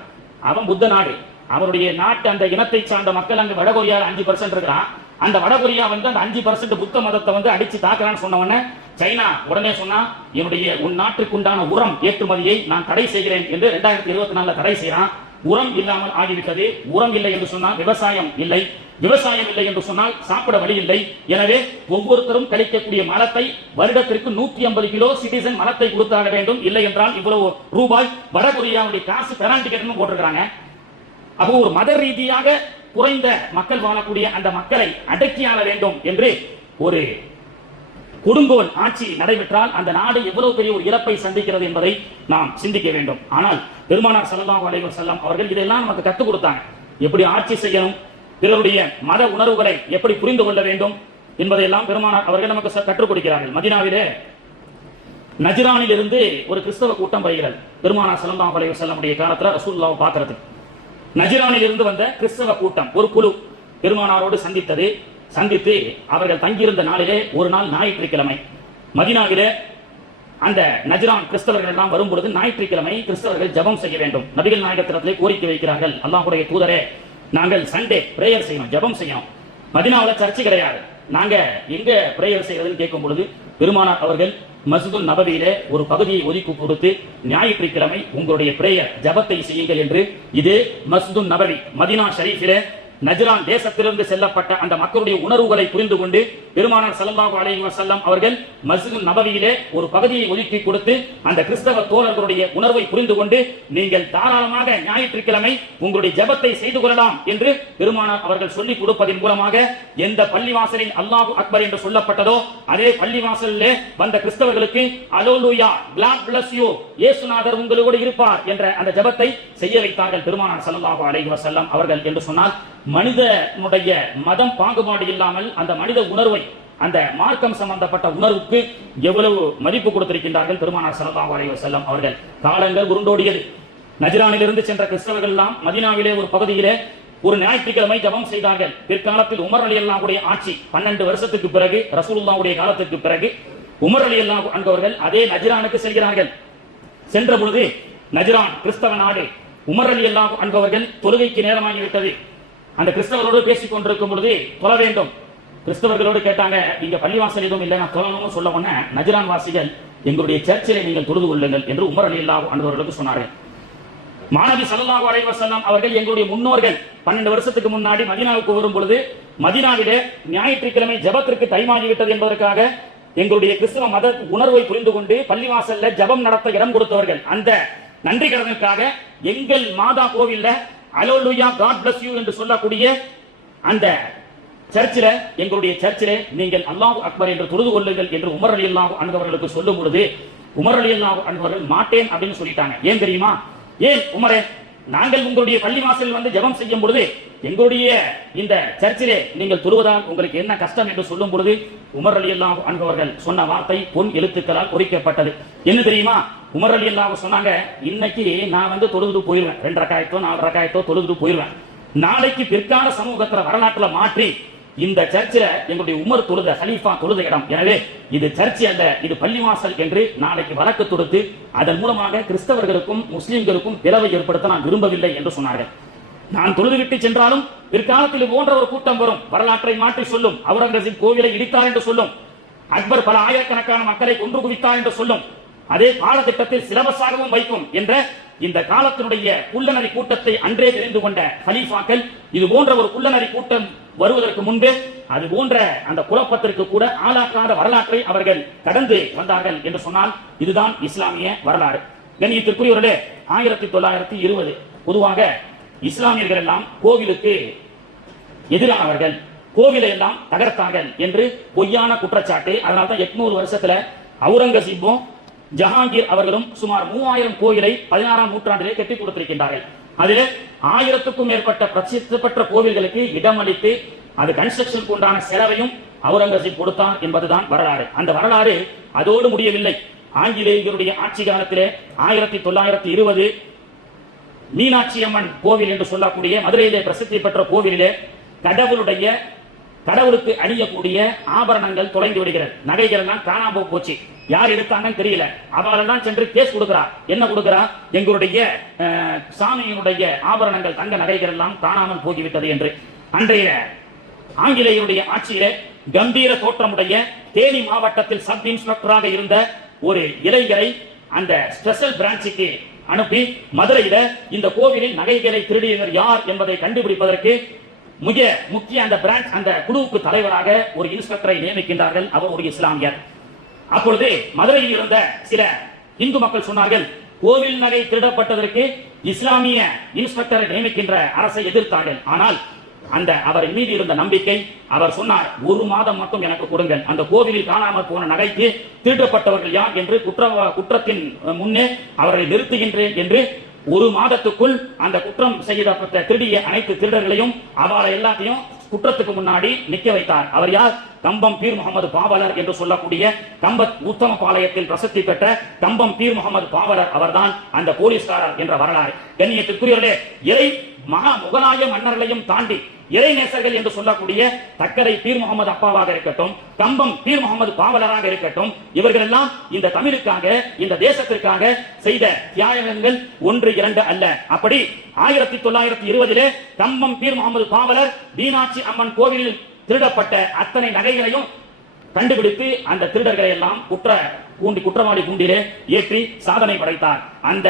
அவன் புத்த நாடு. அவருடைய நாட்டு அந்த இனத்தை சார்ந்த மக்கள் அங்க வடகொரியாவில் 5% இருக்கிறான். அந்த வடகொரியா வந்து அந்த 5% புத்த மதத்தை வந்து அடிச்சு தாக்குறான்னு சொன்ன உடனே சைனா உடனே சொன்னா, என்னுடைய உன் நாட்டுக்கு உண்டான உரம் ஏற்றுமதியை நான் தடை செய்கிறேன் என்று 2024 தடை செய்யறான். உரம் இல்லாமல் ஆகிவிட்டது. உரம் இல்லை என்று சொன்னால் விவசாயம் இல்லை. விவசாயம் இல்லை என்று சொன்னால் சாப்பிட வழி இல்லை. எனவே ஒவ்வொருத்தரும் கழிக்கக்கூடிய மலத்தை வருடத்திற்கு 150 கிலோ சிட்டிசன் மலத்தை கொடுத்தாக வேண்டும். இல்லை என்றால் இவ்வளவு ரூபாய் வடகொரியாவுடைய காசு பெனால்டி கட்டணம் போட்டிருக்கிறாங்க. அப்போ ஒரு மத ரீதியாக குறைந்த மக்கள் வாழக்கூடிய அந்த மக்களை அடக்கியாள வேண்டும் என்று ஒரு கொடுங்கோல் ஆட்சி நடைபெற்றால் அந்த நாடு எவ்வளவு பெரிய ஒரு இழப்பை சந்திக்கிறது என்பதை நாம் சிந்திக்க வேண்டும். ஆனால் பெருமானார் ஸல்லல்லாஹு அலைஹி வஸல்லம் அவர்கள் இதெல்லாம் நமக்கு கற்றுக் கொடுத்தாங்க. எப்படி ஆட்சி செய்யணும், பிறருடைய மத உணர்வுகளை எப்படி புரிந்து கொள்ள வேண்டும் என்பதையெல்லாம் பெருமானார் அவர்கள் நமக்கு கற்றுக் கொடுக்கிறார்கள். மதீனாவிலே நஜ்ரானில் இருந்து ஒரு கிறிஸ்தவ கூட்டம் வருகிறது. பெருமானார் ஸல்லல்லாஹு அலைஹி வஸல்லம் உடைய காலத்துல ரசூலுல்லாஹ் பார்க்கிறதுக்கு நஜ்ரானில் இருந்து வந்த கிறிஸ்தவ கூட்டம் ஒரு குழு பெருமானாரோடு சந்தித்து அவர்கள் தங்கியிருந்த நாளிலே ஒரு நாள் ஞாயிற்றுக்கிழமை மதீனாவிலே அந்த நஜ்ரான் கிறிஸ்தவர்கள் எல்லாம் வரும்பொழுது ஞாயிற்றுக்கிழமை கிறிஸ்தவர்கள் ஜெபம் செய்ய வேண்டும். நபிகள் நாயகத்திலே கோரிக்கை வைக்கிறார்கள், அல்லாஹ்வுடைய தூதரே, நாங்கள் சண்டே பிரேயர் செய்யணும், ஜெபம் செய்யணும். மதீனாவுல சர்ச்சு கிடையாது, நாங்க எங்க பிரேயர் செய்யறதுன்னு கேட்கும் பொழுது பெருமானார் அவர்கள் மஸ்ஜிதுன் நபவியிலே ஒரு பகுதியை ஒதுக்கி கொடுத்து ஞாயிற்றுக்கிழமை உங்களுடைய பிரேயர் ஜெபத்தை செய்யுங்கள் என்று, இது மஸ்ஜிதுன் நபவி மதீனா ஷரீஃபிலே நஜ்ரான் தேசத்திலிருந்து செல்லப்பட்ட அந்த மக்களுடைய உணர்வுகளை புரிந்து கொண்டு பெருமானார் ஸல்லல்லாஹு அலைஹி வஸல்லம் அவர்கள் மஸ்ஜிதுன் நபவியிலே ஒரு பகுதியை ஒதுக்கி கொடுத்து அந்த கிறிஸ்தவ தோழர்களுடைய உணர்வை புரிந்து கொண்டு நீங்கள் தாராளமாக ஞாயிற்றுக்கிழமை உங்களுடைய ஜெபத்தை செய்து கொள்ளலாம் என்று பெருமானார் அவர்கள் சொல்லிக் கொடுப்பதன் மூலமாக எந்த பள்ளிவாசலில் அல்லாஹு அக்பர் என்று சொல்லப்பட்டதோ அதே பள்ளிவாசலிலே வந்த கிறிஸ்தவர்களுக்கு அல்லேலூயா, காட் பிளஸ் யூ, இயேசுநாதர் உங்களோடு இருப்பார் என்ற அந்த ஜெபத்தை செய்ய வைத்தார்கள் பெருமானார் ஸல்லல்லாஹு அலைஹி வஸல்லம் அவர்கள். என்று சொன்னால் மனிதனுடைய மதம் பாகுபாடு இல்லாமல் அந்த மனித உணர்வை, அந்த மார்க்கம் சம்பந்தப்பட்ட உணர்வுக்கு எவ்வளவு மதிப்பு கொடுத்திருக்கின்றார்கள் பெருமானார் ஸல்லல்லாஹு அலைஹி வஸல்லம் அவர்கள். காலங்கள் உருண்டோடியது. நஜ்ரானிலிருந்து சென்ற கிறிஸ்தவர்கள் எல்லாம் மதீனாவிலே ஒரு பகுதியிலே ஒரு ஞாயிற்றுக்கிழமை ஜெபம் செய்தார்கள். பிற்காலத்தில் உமர் ரலியல்லாஹு அன்ஹு ஆட்சி 12 வருஷத்துக்கு பிறகு, ரசூலுல்லாஹ்வுடைய காலத்துக்கு பிறகு உமர் ரலியல்லாஹு அன்ஹு அவர்கள் அதே நஜ்ரானுக்கு செல்கிறார்கள். சென்ற பொழுது நஜ்ரான் கிறிஸ்தவ நாடு, உமர் ரலியல்லாஹு அன்ஹு அவர்கள் தொழுகைக்கு நேரமாகிவிட்டது. அந்த கிறிஸ்தவரோடு பேசிக் கொண்டிருக்கும் பொழுது தொழ வேண்டும். கிறிஸ்தவர்களோடு கேட்டாங்க, இங்க பள்ளிவாசல் எதுவும் இல்லை, நான் தொழணும்னு சொல்ல உடனே நஜ்ரான் வாசிகள் எங்களுடைய சர்ச்சிலே நீங்கள் தொழுது கொள்ளுங்கள் என்று உமர் ரலியல்லாஹு அன்ஹு அவர்களுக்கு சொன்னார்கள். மாநபி ஸல்லல்லாஹு அலைஹி வஸல்லம் அவர்கள் எங்களுடைய முன்னோர்கள் 12 வருஷத்துக்கு முன்னாடி மதீனாவுக்கு வரும் பொழுது மதீனாவிலே ஞாயிற்றுக்கிழமை ஜெபத்திற்கு டைமாகிவிட்டது என்பதற்காக எங்களுடைய கிறிஸ்தவ மத உணர்வை புரிந்து கொண்டு பள்ளிவாசல்ல ஜெபம் நடத்த இடம் கொடுத்தவர்கள். அந்த நன்றி கடனுக்காக எங்கள் மாதா கோவில்ல அல்லேலூயா, காட் பிளஸ் யூ என்று சொல்லக்கூடிய அந்த சர்ச்சில, எங்களுடைய சர்ச்சிலே நீங்கள் அல்லாஹ் அக்பர் என்று தொழுது கொள்ளுங்கள் என்று உமர் ரலியல்லாஹு அன்ஹு அவர்களுக்கு சொல்லும் பொழுது உமர் ரலியல்லாஹு அன்ஹு அவர்கள் மாட்டேன் அப்படின்னு சொல்லிட்டாங்க. ஏன் தெரியுமா? ஏன் உமரே, நாங்கள் உங்களுடைய பள்ளிவாசலில் வந்து ஜெபம் செய்யும் பொழுது எங்களுடைய இந்த சர்ச்சிலே நீங்கள் தொழுவதால் உங்களுக்கு என்ன கஷ்டம் என்று சொல்லும் பொழுது உமர் ரலியல்லாஹு அன்ஹு அவர்கள் சொன்ன வார்த்தை பொன் எழுத்துக்களால் பொறிக்கப்பட்டது. என்ன தெரியுமா? உமர் ரலியல்லாஹு சொன்னாங்க, இன்னைக்கு நான் வந்து தொழுது போயிருவேன், 2 ரக்காயத்தோ 4 ரக்காயத்தோ தொழுது போயிருவேன். நாளைக்கு பிற்கால சமூகத்துல வரலாற்றுல மாற்றி இந்த சர்ச்சில எங்களுடைய உமர் தொழுத ஹலீஃபா தொழுத இடம், எனவே இது சர்ச் அல்ல, இது பள்ளிவாசல் என்று நாளைக்கு வழக்கு தொடுத்து அதன் மூலமாக கிறிஸ்தவர்களுக்கும் முஸ்லிம்களுக்கும் பிளவை ஏற்படுத்த நான் விரும்பவில்லை என்று சொன்னார்கள். நான் தொழுதுவிட்டு சென்றாலும் பிற்காலத்தில் போன்ற ஒரு கூட்டம் வரும், வரலாற்றை மாற்றி சொல்லும், அவுரங்கசீப் கோவிலை இடித்தார் என்று சொல்லும், அக்பர் பல ஆயிரக்கணக்கான மக்களை கொன்று குவித்தார் என்று சொல்லும், அதே பாடத்திட்டத்தில் சிலபஸாகவும் வைக்கும் என்ற இந்த காலத்தினுடைய குள்ளநரி கூட்டத்தை அன்றே தெரிந்து கொண்ட ஹலீஃபாக்கள் இது போன்ற ஒரு குள்ளநரி கூட்டம் வருவதற்கு முன்பே அது போன்ற அந்த குழப்பத்திற்கு கூட ஆளாக்காத வரலாற்றை அவர்கள் கடந்து வந்தார்கள் என்று சொன்னால் இதுதான் இஸ்லாமிய வரலாறு. கண்ணியத்திற்குரியவர்களே, 1920 பொதுவாக இஸ்லாமியர்கள் எல்லாம் கோவிலுக்கு எதிரானவர்கள், கோவிலை எல்லாம் தகர்த்தார்கள் என்று பொய்யான குற்றச்சாட்டு. அதனால்தான் 800 வருஷத்துல அவுரங்கசீப்பும் ஜஹாங்கீர் அவர்களும் சுமார் 3000 கோயிலை 16ஆம் நூற்றாண்டிலே கட்டி கொடுத்திருக்கின்றார்கள். அதிலே 1000க்கும் மேற்பட்ட பிரசித்தி பெற்ற கோவில்களுக்கு இடமளித்து அது கன்ஸ்ட்ரக்ஷனுக்கு உண்டான செலவையும் அவுரங்கசீப் கொடுத்தான் என்பதுதான் வரலாறு. அந்த வரலாறு அதோடு முடியவில்லை. ஆங்கிலேயர்களுடைய ஆட்சி காலத்திலே 1920 மீனாட்சி அம்மன் கோவில் என்று சொல்லக்கூடிய மதுரையிலே பிரசித்தி பெற்ற கோவிலிலே கடவுளுக்கு அணியக்கூடிய ஆபரணங்கள் தொலைந்து விடுகிறது, நகைகள் எல்லாம் காணாம போச்சு, யார் எடுத்தாங்கன்னு தெரியல. அவரெல்லாம் சென்று கேஸ் கொடுக்கிறார். என்ன கொடுக்கிறார்? எங்களுடைய சாமியினுடைய ஆபரணங்கள், தங்க நகைகள் எல்லாம் காணாமல் போய்விட்டது என்று. அன்றைய ஆங்கிலேயருடைய ஆட்சியிலே கம்பீர தோற்றமுடைய தேனி மாவட்டத்தில் சப் இன்ஸ்பெக்டராக இருந்த ஒரு இளைஞரை அந்த ஸ்பெஷல் பிரான்ச்சுக்கு அனுப்பி மதுரையில இந்த கோவிலில் நகைகளை திருடியவர் யார் என்பதை கண்டுபிடிப்பதற்கு மிக முக்கிய அந்த பிரான்ச் அந்த குழுவுக்கு தலைவராக ஒரு இன்ஸ்பெக்டரை நியமிக்கின்றார்கள். அவர் ஒரு இஸ்லாமியர். அப்பொழுது மதுரையில் இருந்த சில இந்து மக்கள் சொன்னார்கள், கோவில் நகை திருடப்பட்டதற்கு இஸ்லாமிய இன்ஸ்பெக்டரை நியமிக்கின்ற அரசை எதிர்த்தார்கள். ஆனால் அந்த அவர் மீது இருந்த நம்பிக்கை, அவர் சொன்னார், ஒரு மாதம் மட்டும் எனக்கு கொடுங்கள், அந்த கோவிலில் காணாமல் போன நகைக்கு திருடப்பட்டவர்கள் யார் என்று குற்றத்தின் முன்னே அவர்களை நிறுத்துகின்றேன் என்று ஒரு மாதத்துக்குள் அந்த குற்றம் செய்யப்பட்ட திருடிய அனைத்து திருடர்களையும் அவரை எல்லாத்தையும் குற்றத்துக்கு முன்னாடி நிக்க வைத்தார். அவர் யார்? கம்பம் பீர் முகமது பாவலர் என்று சொல்லக்கூடிய கம்பத் உத்தமபாளையத்தில் பிரசித்தி பெற்ற கம்பம் பீர் முகமது பாவலர் அவர்தான் அந்த போலீஸ்காரர் என்ற வரலாறு. கண்ணியத்திற்குரியவர்களே, இறை மகா முகலாய மன்னர்களையும் தாண்டி இறைநேசர்கள் என்று சொல்லக்கூடிய தக்கரை பீர் முகமது அப்பாவாக இருக்கட்டும், கம்பம் பீர் முகமது பாவலராக இருக்கட்டும், இவர்கள் எல்லாம் இந்த தமிழுக்காக இந்த தேசத்திற்காக செய்த தியாகங்கள் 1 2 அல்ல. அப்படி 1920 கம்பம் பீர் முகமது பாவலர் மீனாட்சி அம்மன் கோவிலில் திருடப்பட்ட அத்தனை நகைகளையும் கண்டுபிடித்து அந்த திருடர்களை எல்லாம் குற்றவாளி கூண்டிலே ஏற்றி சாதனை படைத்தார். அந்த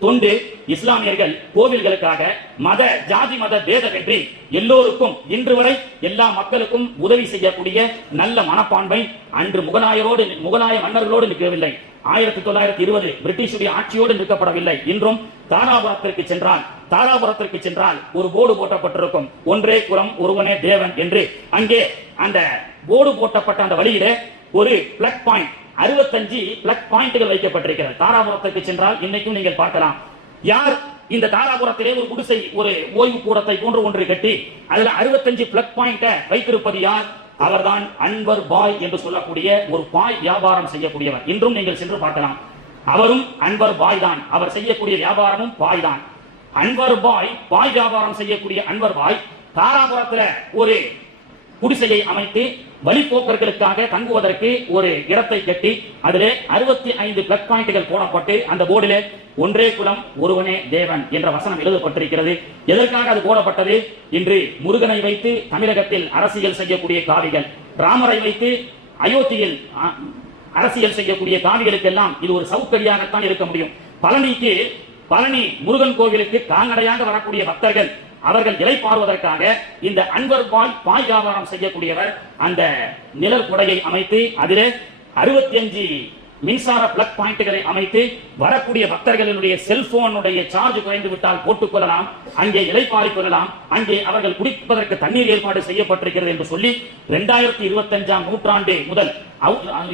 தொண்டு இஸ்லாமியர்கள் கோவில்களுக்காக மத ஜாதி மத பேதமின்றி எல்லோருக்கும் இன்று வரை எல்லா மக்களுக்கும் உதவி செய்யக்கூடிய நல்ல மனப்பான்மை அன்று முகலாய மன்னர்களோடு நிற்கவில்லை. 1920 பிரிட்டிஷுடைய ஆட்சியோடு நிற்கப்படவில்லை. இன்றும் தாராபுரத்திற்கு சென்றால் ஒரு போர்டு போட்டப்பட்டிருக்கும், ஒன்றே குலம் ஒருவனே தேவன் என்று. அங்கே அந்த போர்டு போட்டப்பட்ட அந்த வழியிலே ஒரு பிளக் பாயிண்ட் 65 பிளக் பாயிண்ட்கள் வைக்கப்பட்டிருக்கிறது. தாராபுரத்திற்கு சென்றால் இன்னைக்கும் நீங்கள் பார்க்கலாம். யார் இந்த தாராபுரத்திலே ஒரு குடிசை ஒரு ஓய்வு கூடத்தை போன்று ஒன்று கட்டி அதுல 65 பிளக் பாயிண்ட வைத்திருப்பது யார்? அவர்தான் அன்வர் பாய் என்று சொல்லக்கூடிய ஒரு பாய் வியாபாரம் செய்யக்கூடியவர். இன்றும் நீங்கள் சென்று பார்க்கலாம். அவரும் அன்வர் பாய் தான். அவர் செய்யக்கூடிய வியாபாரமும் பாய் தான். அன்வர் பாய் பாய் வியாபாரம் செய்யக்கூடிய அன்வர் பாய் தாராபுரத்துல ஒரு குடிசையை அமைத்து வழிபோக்கர்களுக்காக தங்குவதற்கு ஒரு இடத்தை கட்டி அதிலே 65 பிளக் பாயிண்ட்கள் போடப்பட்டு அந்த போர்டிலே ஒன்றே குலம் ஒருவனே தேவன் என்ற வசனம் எழுதப்பட்டிருக்கிறது. எதற்காக அது போடப்பட்டது? இன்று முருகனை வைத்து தமிழகத்தில் அரசியல் செய்யக்கூடிய காவிகள், ராமரை வைத்து அயோத்தியில் அரசியல் செய்யக்கூடிய காவிகளுக்கெல்லாம் இது ஒரு சவுக்கடியாகத்தான் இருக்க முடியும். பழனி முருகன் கோவிலுக்கு கால்நடையாக வரக்கூடிய பக்தர்கள் அவர்கள் இலைப்பாறுவதற்காக இந்த அன்வர் பாய் வியாபாரம் செய்யக்கூடியவர் அந்த நிழல் குடையை அமைத்து அதிலே 65 மின்சார பிளக் பாயிண்ட்களை அமைத்து வரக்கூடிய பக்தர்களுடைய செல்போனுடைய சார்ஜ் குறைந்து விட்டால் போட்டுக் கொள்ளலாம், அங்கே இலைப்பாறிக் கொள்ளலாம், அங்கே அவர்கள் குடிப்பதற்கு தண்ணீர் ஏற்பாடு செய்யப்பட்டிருக்கிறது என்று சொல்லி 2025ஆம் நூற்றாண்டு முதல்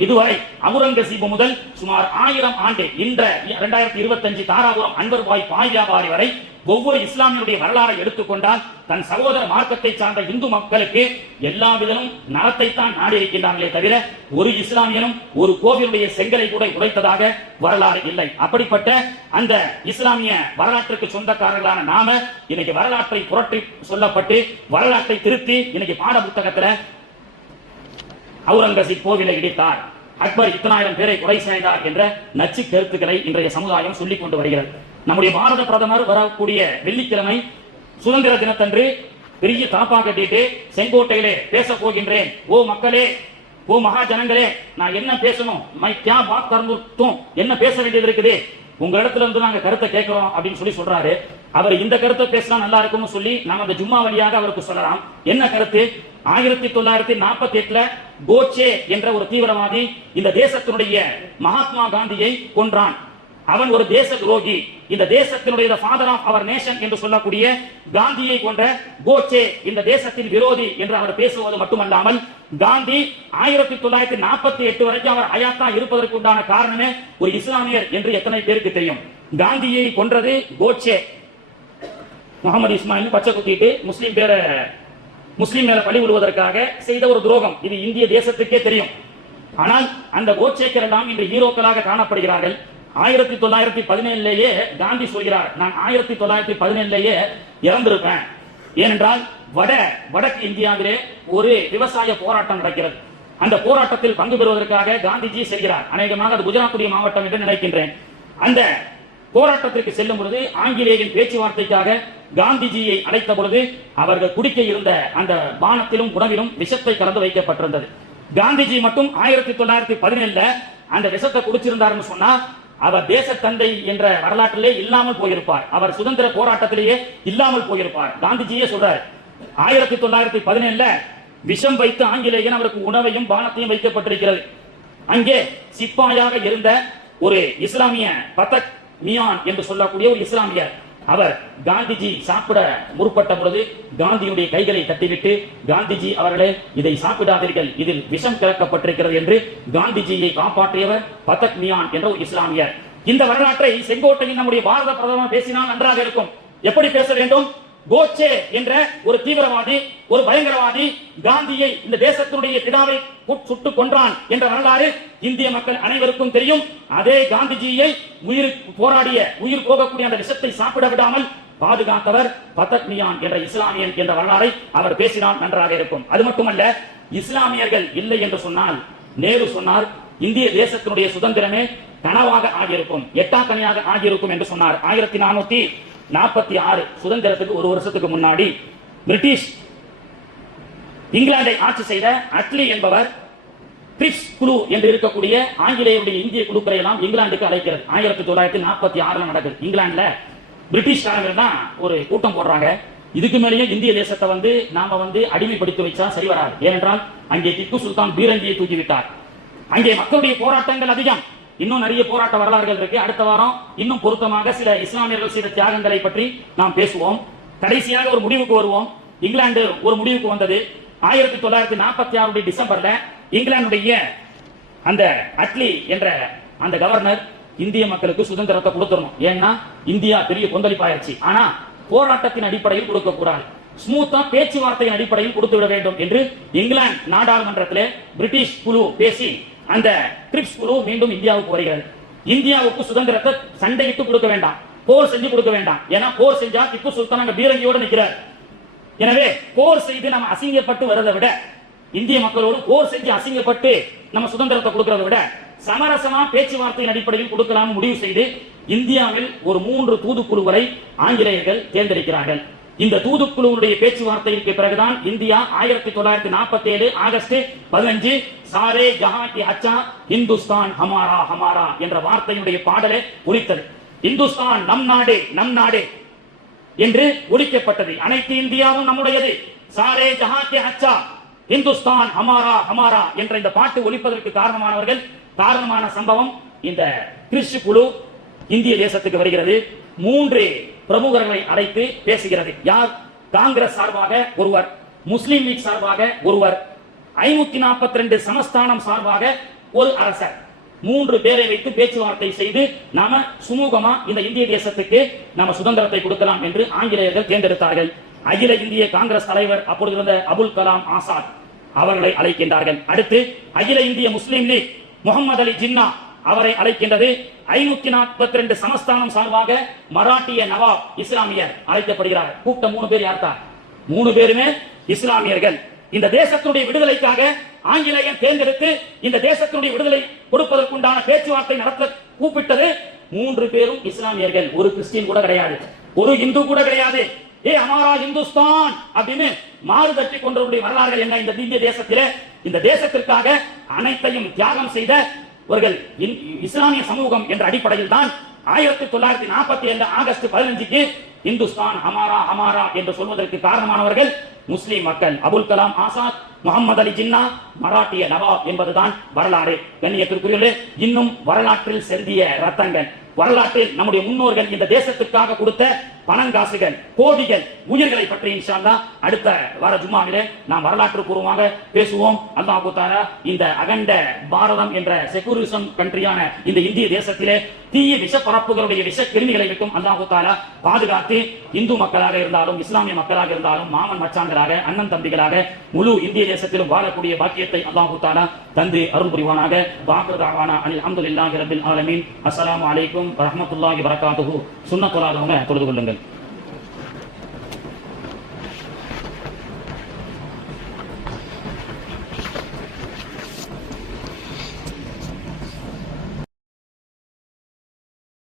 இதுவரை அவுரங்கசீப் முதல் சுமார் 1000 ஆண்டு இந்த 2025 தாராபுரம் அன்வர் பாய் வியாபாரி வரை ஒவ்வொரு இஸ்லாமியனுடைய வரலாறை எடுத்துக்கொண்டால் தன் சகோதர மார்க்கத்தை சார்ந்த இந்து மக்களுக்கு எல்லா விதமும் நலத்தை தான் நாடி இருக்கின்றார்களே தவிர ஒரு இஸ்லாமியனும் ஒரு கோவிலுடைய செங்கலை கூட உடைத்ததாக வரலாறு இல்லை. அப்படிப்பட்ட அந்த இஸ்லாமிய வரலாற்றுக்கு சொந்தக்காரர்களான நாம இன்னைக்கு வரலாற்றை புரட்டி சொல்லப்பட்டு வரலாற்றை திருத்தி இன்னைக்கு பாட புத்தகத்துல அவுரங்கசீப் கோவிலை இடித்தார், அக்பர் இத்தனை ஆயிரம் பேரை கொலை செய்தார் என்ற நச்சு கருத்துக்களை இன்றைய சமுதாயம் சொல்லிக் கொண்டு வருகிறது. நம்முடைய பாரத பிரதமர் வரக்கூடிய வெள்ளிக்கிழமை சுதந்திர தினத்தன்று பெரிய தாப்பா கட்டிட்டு செங்கோட்டையிலே பேச போகின்றேன். ஓ மக்களே, ஓ மகாஜனங்களே, நான் என்ன பேசணும், என்ன பேச வேண்டியது இருக்குது, உங்க இடத்துல இருந்து நாங்க கருத்தை கேட்கிறோம் அப்படின்னு சொல்றாரு. அவர் இந்த கருத்தை பேசினா நல்லா இருக்கும்னு சொல்லி நம்ம அந்த ஜும்மா வழியாக அவருக்கு சொல்லலாம். என்ன கருத்து? 1948 கோட்சே என்ற ஒரு தீவிரவாதி இந்த தேசத்தினுடைய மகாத்மா காந்தியை கொன்றான். அவன் ஒரு தேச துரோகி. இந்த தேசத்தினுடைய ஃபாதர் ஆஃப் அவர் நேஷன் என்று சொல்லக்கூடிய காந்தியை கொண்ட கோட்சே இந்த தேசத்தின் விரோதி என்று அவர் பேசுவது மட்டுமல்லாமல் காந்தி 1948 வரைக்கும் அவர் ஹயாத்தா இருப்பதற்கு உண்டான காரணமே ஒரு இஸ்லாமியர் என்று எத்தனை பேருக்கு தெரியும்? காந்தியை கொன்றது கோட்சே. முகமது இஸ்மாயில் பச்சை குத்திட்டு முஸ்லிம் மேல பழி விடுவதற்காக செய்த ஒரு துரோகம். இது இந்திய தேசத்துக்கே தெரியும். ஆனால் அந்த கோட்சேக்கர் எல்லாம் இன்று ஹீரோக்களாக காணப்படுகிறார்கள். 1917 காந்தி சொல்கிறார், நான் 1917 இறந்திருப்பேன். ஏனென்றால் வடக்கு இந்தியாவிலே ஒரு விவசாய போராட்டம் நடக்கிறது. அந்த போராட்டத்தில் பங்கு பெறுவதற்காக காந்திஜி செல்கிறார். அநேகமாக அது குஜராத்துடைய மாவட்டம் என்று நினைக்கின்றேன். அந்த போராட்டத்திற்கு செல்லும் பொழுது ஆங்கிலேயரின் பேச்சுவார்த்தைக்காக காந்திஜியை அழைத்த பொழுது அவர்கள் குடிக்க இருந்த அந்த பானத்திலும் உணவிலும் விஷத்தை கலந்து வைக்கப்பட்டிருந்தது. காந்திஜி மட்டும் 1917 அந்த விஷத்தை குடிச்சிருந்தார் சொன்னா அவர் தேச தந்தை என்ற வரலாற்றிலே இல்லாமல் போயிருப்பார். அவர் சுதந்திர போராட்டத்திலேயே இல்லாமல் போயிருப்பார். காந்திஜியே சொல்றார், 1917 விஷம் வைத்து ஆங்கிலேயன் அவருக்கு உணவையும் பானத்தையும் வைக்கப்பட்டிருக்கிறது. அங்கே சிப்பாயாக இருந்த ஒரு இஸ்லாமிய பதக் மியான் என்று சொல்லக்கூடிய ஒரு இஸ்லாமியர், அவர் காந்திஜி சாப்பிட முற்பட்ட பொழுது காந்தியுடைய கைகளை தட்டிவிட்டு, காந்திஜி அவர்களே இதை சாப்பிடாதீர்கள், இதில் விஷம் கலக்கப்பட்டிருக்கிறது என்று காந்திஜியை காப்பாற்றியவர் பதக் மியான் என்ற ஒரு இஸ்லாமியர். இந்த வரலாற்றை செங்கோட்டையில் நம்முடைய பாரத பிரதமர் பேசினால் நன்றாக இருக்கும். எப்படி பேச வேண்டும்? கோட்சே என்ற ஒரு தீவிரவாதி, ஒரு பயங்கரவாதி காந்தியை, இந்த தேசத்தினுடைய பிதாவை சுட்டுக் கொன்றான் என்ற வரலாறு இந்திய மக்கள் அனைவருக்கும் தெரியும். அதே காந்திஜியை உயிர் போகக்கூடிய அந்த விஷத்தை சாப்பிட விடாமல் பாதுகாத்தவர் பதக் மியான் என்ற இஸ்லாமியன் என்ற வரலாறை அவர் பேசினால் நன்றாக இருக்கும். அது மட்டுமல்ல, இஸ்லாமியர்கள் இல்லை என்று சொன்னால், நேரு சொன்னார், இந்திய தேசத்தினுடைய சுதந்திரமே கனவாக ஆகியிருக்கும், எட்டாக்கனியாக ஆகியிருக்கும் என்று சொன்னார். 1446 சுதந்திரத்துக்கு ஒரு வருஷத்துக்கு முன்னாடி பிரிட்டிஷ் இங்கிலாந்தை ஆட்சி செய்த அட்லி என்பவர் கிரிப்ஸ் குழு என்று இருக்கக்கூடிய ஆங்கிலேயருடைய இந்திய குழுக்களை எல்லாம் இங்கிலாந்துக்கு அழைக்கிறது. 1946 நடக்குது. இங்கிலாந்துல பிரிட்டிஷ்காரங்க தான் ஒரு கூட்டம் போடுறாங்க. இதுக்கு மேலேயே இந்திய தேசத்தை நாம அடிமைப்படுத்தி வச்சா சரி வராது. ஏனென்றால் அங்கே திப்பு சுல்தான் பீரங்கியை தூக்கிவிட்டார். அங்கே மக்களுடைய போராட்டங்கள் அதிகம். இன்னும் நிறைய போராட்ட வரலாறுகள் இருக்கு. அடுத்த வாரம் இன்னும் பொருத்தமாக சில இஸ்லாமியர்கள் செய்த தியாகங்களை பற்றி நாம் பேசுவோம். கடைசியாக ஒரு முடிவுக்கு வருவோம். இங்கிலாந்து ஒரு முடிவுக்கு வந்தது. 1946 டிசம்பர்ல இங்கிலாந்துடைய அந்த அட்லி என்ற அந்த கவர்னர் இந்திய மக்களுக்கு சுதந்திரத்தை கொடுத்துடணும். ஏன்னா இந்தியா பெரிய கொந்தளிப்பாயிருச்சு. ஆனா போராட்டத்தின் அடிப்படையில் கொடுக்க கூடாது, ஸ்மூத்தா பேச்சுவார்த்தையின் அடிப்படையில் கொடுத்து விட வேண்டும் என்று இங்கிலாந்து நாடாளுமன்றத்திலே பிரிட்டிஷ் குழு பேசி அந்த கிரிப்ஸ் குழு மீண்டும் இந்தியாவுக்கு வருகிறது. இந்தியாவுக்கு சுதந்திரத்தை சண்டையிட்டு கொடுக்க வேண்டாம், போர் செஞ்சு கொடுக்க வேண்டாம். ஏன்னா போர் செஞ்சா திப்பு சுல்தான் அங்க பீரங்கியோட நிற்கிறார். எனவே போர் செய்து நம்ம அசிங்கப்பட்டு வரதை விட, இந்திய மக்களோடு போர் செஞ்சு அசிங்கப்பட்டு நம்ம சுதந்திரத்தை கொடுக்கிறத விட சமரசமா பேச்சுவார்த்தையின் அடிப்படையில் கொடுக்கலாம் முடிவு செய்து இந்தியாவில் ஒரு 3 தூதுக்குழுவை ஆங்கிலேயர்கள் தேர்ந்தெடுக்கிறார்கள். இந்த தூதுக்குழுவுடைய பேச்சுவார்த்தைக்கு பிறகுதான் இந்தியா 1947 ஆகஸ்ட் 15 சாரே ஜஹான் கி அச்சா இந்துஸ்தான் ஹமாரா ஹமாரா என்ற வார்த்தையுடைய பாடலே ஒலித்தது. இந்துஸ்தான் நம் நாடு நம் நாடு என்று ஒலிக்கப்பட்டது. அனைத்து இந்தியாவும் நம்முடையது, சாரே ஜஹான் கி அச்சா இந்துஸ்தான் ஹமாரா ஹமாரா என்ற இந்த பாட்டு ஒலிப்பதற்கு காரணமான சம்பவம், இந்த கிரிப்ஸ் குழு இந்திய தேசத்துக்கு வருகிறது. 3 பிரமுகர்களை அழைத்து பேசுகிறது. யார்? காங்கிரஸ் சார்பாக ஒருவர், முஸ்லிம் லீக் சார்பாக ஒருவர், 542 சமஸ்தானம் சார்பாக ஒரு அரசர். 3 பேரை வைத்து பேச்சுவார்த்தை செய்து நாம சுமூகமா இந்த இந்திய தேசத்துக்கு நாம சுதந்திரத்தை கொடுக்கலாம் என்று ஆங்கிலேயர்கள் தேர்ந்தெடுத்தார்கள். அகில இந்திய காங்கிரஸ் தலைவர் அப்பொழுது இருந்த அபுல் கலாம் ஆசாத் அவர்களை அழைக்கின்றார்கள். அடுத்து அகில இந்திய முஸ்லிம் லீக் முகமது அலி ஜின்னா அவரை அழைக்கின்றது. 542 சமஸ்தானம் சார்பாக மராட்டிய நவாப் இஸ்லாமியர் அழைக்கப்படுகிறார். கூப்பிட்ட 3 பேர் யார் தான்? 3 பேருமே இஸ்லாமியர்கள். இந்த தேசத்தினுடைய விடுதலைக்காக ஆங்கிலேயன் தேர்ந்தெடுத்து இந்த தேசத்தினுடைய விடுதலை கொடுப்பதற்குண்டான பேச்சுவார்த்தை நடத்த கூப்பிட்டது 3 பேரும் இஸ்லாமியர்கள். ஒரு கிறிஸ்டியன் கூட கிடையாது, ஒரு இந்து கூட கிடையாது. அமாரா இந்துஸ்தான் அப்படின்னு மாறு தட்டி கொண்டவருடைய வரலாறுகள் என்ன இந்த இந்திய தேசத்திலே? இந்த தேசத்திற்காக அனைத்தையும் தியாகம் செய்த இஸ்லாமிய சமூகம் என்ற அடிப்படையில் தான் 1947 ஆகஸ்ட் 15 இந்துஸ்தான் ஹமாரா ஹமாரா என்று சொல்வதற்கு காரணமானவர்கள் முஸ்லிம் மக்கள். அபுல் கலாம் ஆசாத், முகமது அலி ஜின்னா, மராட்டிய நவாப் என்பதுதான் வரலாறு. கண்ணியத்திற்குரியவர்களே, இன்னும் வரலாற்றில் செலுத்திய ரத்தங்கள், வரலாற்றில் நம்முடைய முன்னோர்கள் இந்த தேசத்திற்காக கொடுத்த பணங்காசுகள், கோடிகள், உயிர்களை பற்றி இன்ஷா அல்லாஹ் அடுத்த வார ஜும்மாவிலே நாம் வரலாற்று பூர்வமாக பேசுவோம். அல்லாஹ் தஆலா இந்த அகண்ட பாரதம் என்ற செகுலரிசம் கண்ட்ரியான இந்த இந்திய தேசத்திலே தீய விஷ பரப்புகளுடைய விஷ கிருமிகளை விட்டும் அல்லாஹ் தஆலா பாதுகாத்து இந்து மக்களாக இருந்தாலும் இஸ்லாமிய மக்களாக இருந்தாலும் மாமன் மச்சான்களாக அண்ணன் தம்பிகளாக முழு இந்திய தேசத்திலும் வாழக்கூடிய பாக்கியத்தை அல்லாஹ் தஆலா தந்து அருள் புரிவானாக. வாக்ரு தஅவானா அனில் ஹம்துலில்லாஹி ரப்பில் ஆலமீன். அஸ்ஸலாமு அலைக்கும் வரஹ்மத்துல்லாஹி வபரகாத்துஹு. சுன்னத்துல்லாஹி தொழுது கொள்ளுங்கள்.